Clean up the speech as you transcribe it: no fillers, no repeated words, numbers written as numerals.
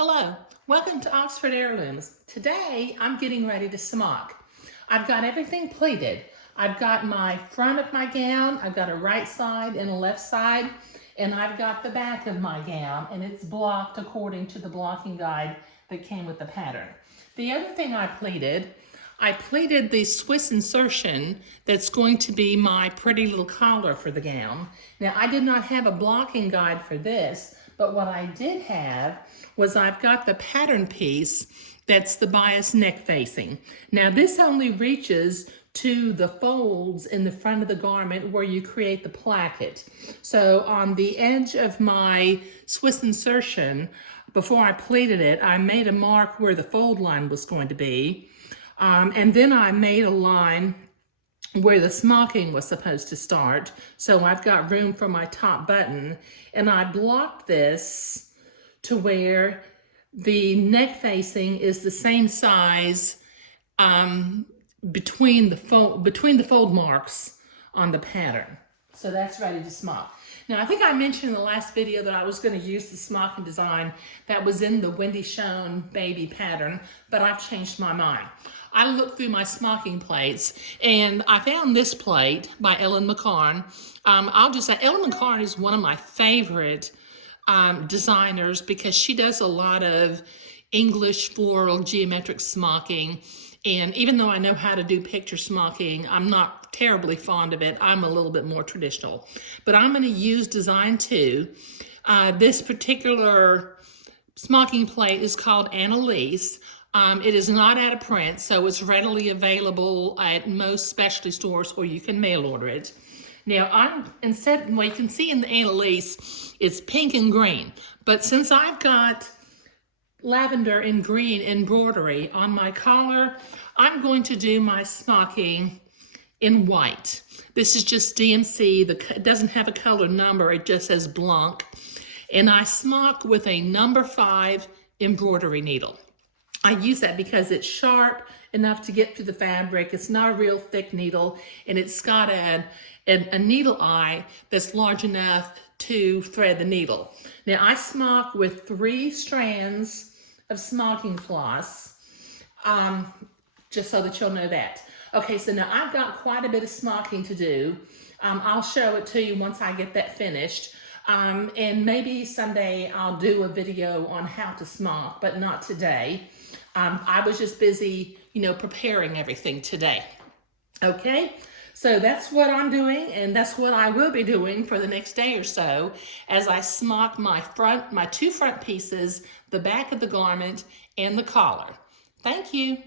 Hello, welcome to Oxford Heirlooms. Today I'm getting ready to smock. I've got everything pleated. I've got my front of my gown, I've got a right side and a left side, and I've got the back of my gown, and it's blocked according to the blocking guide that came with the pattern. The other thing I pleated the Swiss insertion that's going to be my pretty little collar for the gown. Now, I did not have a blocking guide for this, but what I did have was I've got the pattern piece that's the bias neck facing. Now, this only reaches to the folds in the front of the garment where you create the placket. So on the edge of my Swiss insertion, before I pleated it, I made a mark where the fold line was going to be. And then I made a line where the smocking was supposed to start. So I've got room for my top button, and I blocked this to where the neck facing is the same size between the fold marks on the pattern. So that's ready to smock. Now, I think I mentioned in the last video that I was going to use the smocking design that was in the Wendy Schoen Bèbé pattern, but I've changed my mind. I looked through my smocking plates, and I found this plate by Ellen McCarn. I'll just say Ellen McCarn is one of my favorite designers because she does a lot of English floral geometric smocking. And even though I know how to do picture smocking, I'm not terribly fond of it. I'm a little bit more traditional. But I'm going to use Design 2. This particular smocking plate is called Annalise. It is not out of print, so it's readily available at most specialty stores, or you can mail order it. Now, you can see in the Annalise, it's pink and green. But since I've got lavender and green embroidery on my collar, I'm going to do my smocking in white. This is just DMC. It doesn't have a color number, it just says blanc. And I smock with a number 5 embroidery needle. I use that because it's sharp enough to get through the fabric. It's not a real thick needle, and it's got a needle eye that's large enough to thread the needle. Now, I smock with 3 strands of smocking floss, just so that you'll know that. Okay, so now I've got quite a bit of smocking to do. I'll show it to you once I get that finished. And maybe someday I'll do a video on how to smock, but not today. I was just busy, preparing everything today. Okay, so that's what I'm doing, and that's what I will be doing for the next day or so as I smock my 2 front pieces, the back of the garment, and the collar. Thank you.